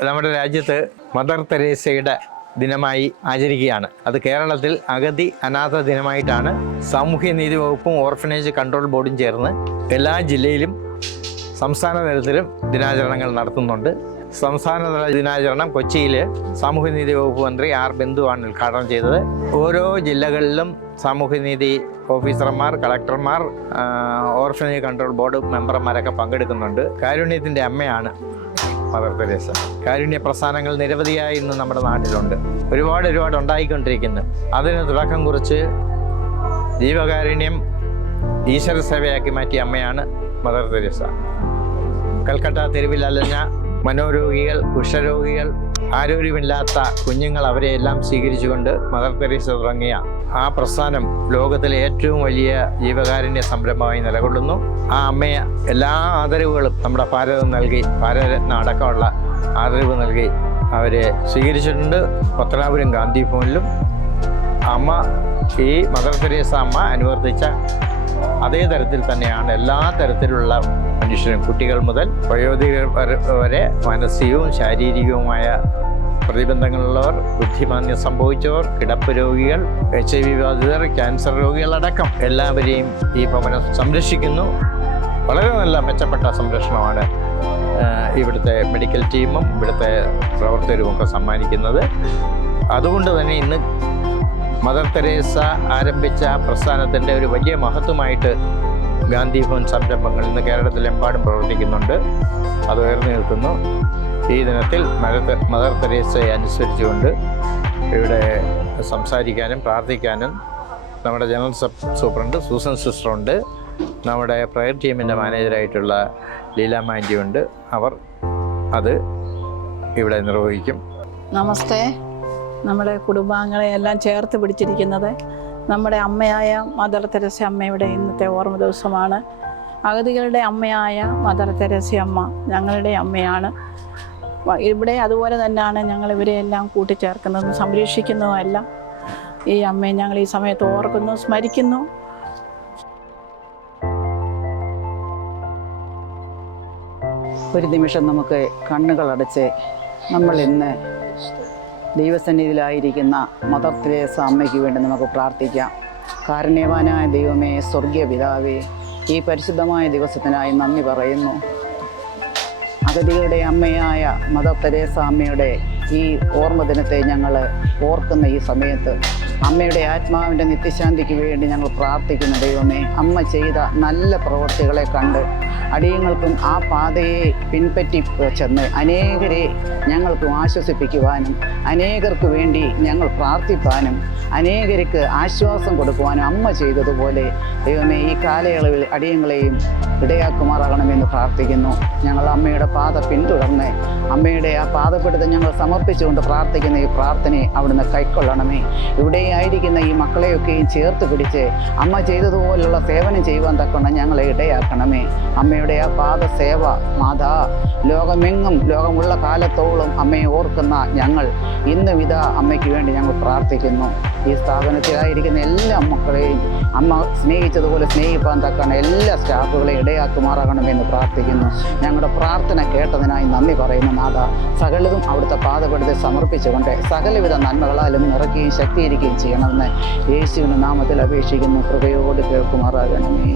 നമ്മുടെ രാജ്യത്ത് മദർ തെരേസയുടെ ദിനമായി ആചരിക്കുകയാണ്. അത് കേരളത്തിൽ അഗതി അനാഥ ദിനമായിട്ടാണ് സാമൂഹ്യ നീതി വകുപ്പും ഓർഫനേജ് കൺട്രോൾ ബോർഡും ചേർന്ന് എല്ലാ ജില്ലയിലും സംസ്ഥാന തലത്തിലും ദിനാചരണങ്ങൾ നടത്തുന്നുണ്ട്. സംസ്ഥാനതല ദിനാചരണം കൊച്ചിയിൽ സാമൂഹ്യനീതി വകുപ്പ് മന്ത്രി ആർ ബിന്ദുവാണ് ഉദ്ഘാടനം ചെയ്തത്. ഓരോ ജില്ലകളിലും സാമൂഹ്യനീതി ഓഫീസർമാർ കളക്ടർമാർ ഓർഫനേജ് കൺട്രോൾ ബോർഡ് മെമ്പർമാരൊക്കെ പങ്കെടുക്കുന്നുണ്ട്. കാരുണ്യത്തിന്റെ അമ്മയാണ്. Mother Teresa. കാരുണ്യ പ്രസ്ഥാനങ്ങൾ നിരവധിയായി ഇന്ന് നമ്മുടെ നാട്ടിലുണ്ട്. ഒരുപാട് ഒരുപാട് ഉണ്ടായിക്കൊണ്ടിരിക്കുന്നു. അതിന് തുടക്കം കുറിച്ച് ജീവകാരുണ്യം ഈശ്വര സേവയാക്കി മാറ്റിയ അമ്മയാണ് മദർ തെരേസ. കൽക്കട്ട തെരുവിൽ അലഞ്ഞ മനോരോഗികൾ കുഷ്ഠരോഗികൾ ആരോഗ്യമില്ലാത്ത കുഞ്ഞുങ്ങൾ അവരെയെല്ലാം സ്വീകരിച്ചുകൊണ്ട് മദർ തെരേസ തുടങ്ങിയ ആ പ്രസ്ഥാനം ലോകത്തിലെ ഏറ്റവും വലിയ ജീവകാരുണ്യ സംരംഭമായി നിലകൊള്ളുന്നു. ആ അമ്മയെ എല്ലാ ആദരവുകളും നമ്മുടെ ഭാരതം നൽകി ഭാരതരത്ന അടക്കമുള്ള ആദരവ് നൽകി അവരെ സ്വീകരിച്ചിട്ടുണ്ട്. പത്തനാപുരം ഗാന്ധി ഭവനിലും. അമ്മ ഈ മദർ തെരേസ അമ്മ അനുവർത്തിച്ച അതേ തരത്തിൽ തന്നെയാണ് എല്ലാ തരത്തിലുള്ള മനുഷ്യരും കുട്ടികൾ മുതൽ വയോധികർ വരെ- മാനസികവും ശാരീരികവുമായ പ്രതിബന്ധങ്ങളുള്ളവർ ബുദ്ധിമാന്യം സംഭവിച്ചവർ കിടപ്പ് രോഗികൾ എച്ച് ഐ വി ബാധിതർ ക്യാൻസർ രോഗികളടക്കം എല്ലാവരെയും ഈ ഭവനം സംരക്ഷിക്കുന്നു. വളരെ നല്ല മെച്ചപ്പെട്ട സംരക്ഷണമാണ് ഇവിടുത്തെ മെഡിക്കൽ ടീമും ഇവിടുത്തെ പ്രവർത്തകരും ഒക്കെ സമ്മാനിക്കുന്നത്. അതുകൊണ്ട് തന്നെ ഇന്ന് മദർ തെരേസ ആരംഭിച്ച പ്രസ്ഥാനത്തിന്റെ ഒരു വലിയ മഹത്വമായിട്ട് ഗാന്ധി ഭവൻ സംരംഭങ്ങൾ ഇന്ന് കേരളത്തിലെമ്പാടും പ്രവർത്തിക്കുന്നുണ്ട്. അത് ഉയർന്നു നിൽക്കുന്നു. ഈ ദിനത്തിൽ മദർ തെരേസയെ അനുസരിച്ചുകൊണ്ട് ഇവിടെ സംസാരിക്കാനും പ്രാർത്ഥിക്കാനും നമ്മുടെ ജനറൽ സബ് സൂപ്രണ്ട് സൂസൻ സിസ്റ്ററുണ്ട്. നമ്മുടെ പ്രയർ ടീമിന്റെ മാനേജറായിട്ടുള്ള ലീല മാൻഡി ഉണ്ട് അവർ അത് ഇവിടെ നിർവഹിക്കും. നമസ്തേ. നമ്മുടെ കുടുംബാംഗങ്ങളെ എല്ലാം ചേർത്ത് പിടിച്ചിരിക്കുന്നത് നമ്മുടെ അമ്മയായ മദർ തെരസ അമ്മയുടെ ഇന്നത്തെ ഓർമ്മ ദിവസമാണ്. അഗതികളുടെ അമ്മയായ മദർ തെരസ അമ്മ ഞങ്ങളുടെ അമ്മയാണ്. ഇവിടെ അതുപോലെ തന്നെയാണ് ഞങ്ങൾ ഇവരെയെല്ലാം കൂട്ടിച്ചേർക്കുന്നതും സംരക്ഷിക്കുന്നതും എല്ലാം. ഈ അമ്മയെ ഞങ്ങൾ ഈ സമയത്ത് ഓർക്കുന്നു സ്മരിക്കുന്നു. ഒരു നിമിഷം നമുക്ക് കണ്ണുകളടച്ച് നമ്മൾ ഇന്ന് ദൈവസന്നിധിയിലായിരിക്കുന്ന മദർ തെരേസ അമ്മയ്ക്ക് വേണ്ടി നമുക്ക് പ്രാർത്ഥിക്കാം. കാരുണ്യവാനായ ദൈവമേ സ്വർഗീയ പിതാവേ ഈ പരിശുദ്ധമായ ദിവസത്തിനായി നന്ദി പറയുന്നു. അഗതികളുടെ അമ്മയായ മദർ തെരേസ അമ്മയുടെ ഈ ഓർമ്മ ദിനത്തെ ഞങ്ങൾ ഓർക്കുന്ന ഈ സമയത്ത് അമ്മയുടെ ആത്മാവിന്റെ നിത്യശാന്തിക്ക് വേണ്ടി ഞങ്ങൾ പ്രാർത്ഥിക്കുന്ന ദൈവമേ. അമ്മ ചെയ്ത നല്ല പ്രവൃത്തികളെ കണ്ട് അടിയങ്ങൾക്കും ആ പാതയെ പിൻപറ്റി ചെന്ന് അനേകരെ ഞങ്ങൾക്ക് ആശ്വസിപ്പിക്കുവാനും അനേകർക്ക് വേണ്ടി ഞങ്ങൾ പ്രാർത്ഥിപ്പാനും അനേകർക്ക് ആശ്വാസം കൊടുക്കുവാനും അമ്മ ചെയ്തതുപോലെ ദൈവമേ ഈ കാലയളവിൽ അടിയങ്ങളെയും ഇടയാക്കുമാറാകണമെന്ന് പ്രാർത്ഥിക്കുന്നു. ഞങ്ങൾ അമ്മയുടെ പാത പിന്തുടർന്ന് അമ്മയുടെ ആ പാതപ്പെടുത്ത് ഞങ്ങൾ സമർപ്പിച്ചുകൊണ്ട് പ്രാർത്ഥിക്കുന്ന ഈ പ്രാർത്ഥനയെ അവിടുന്ന് കൈക്കൊള്ളണമേ. ഇവിടെ ആയിരിക്കുന്ന ഈ മക്കളെയൊക്കെയും ചേർത്ത് പിടിച്ച് അമ്മ ചെയ്തതുപോലുള്ള സേവനം ചെയ്യുവാൻ തക്കണം ഞങ്ങളെ ഇടയാക്കണമേ. അമ്മയുടെ ആ പാദസേവ മാതാ ലോകമെങ്ങും ലോകമുള്ള കാലത്തോളം അമ്മയെ ഓർക്കുന്ന ഞങ്ങൾ ഇന്നും ഇതാ അമ്മയ്ക്ക് വേണ്ടി ഞങ്ങൾ പ്രാർത്ഥിക്കുന്നു. ഈ സ്ഥാപനത്തിലായിരിക്കുന്ന എല്ലാ മക്കളെയും അമ്മ സ്നേഹിച്ചതുപോലെ സ്നേഹിപ്പാൻ തക്കാണ് എല്ലാ സ്റ്റാഫുകളെയും ഇടയാക്കുമാറാകണമെന്ന് പ്രാർത്ഥിക്കുന്നു. ഞങ്ങളുടെ പ്രാർത്ഥന കേട്ടതിനായി നന്ദി പറയുന്നു മാത. സകലതും അവിടുത്തെ പാതപ്പെടുത്തി സമർപ്പിച്ചുകൊണ്ട് സകലവിധ നന്മകളാലും നിറയ്ക്കുകയും ശക്തീകരിക്കുകയും ചെയ്യണമെന്ന് യേശുവിന്റെ നാമത്തിൽ അപേക്ഷിക്കുന്നു. കൃപയോട് കേൾക്കുമാറാകണമേ.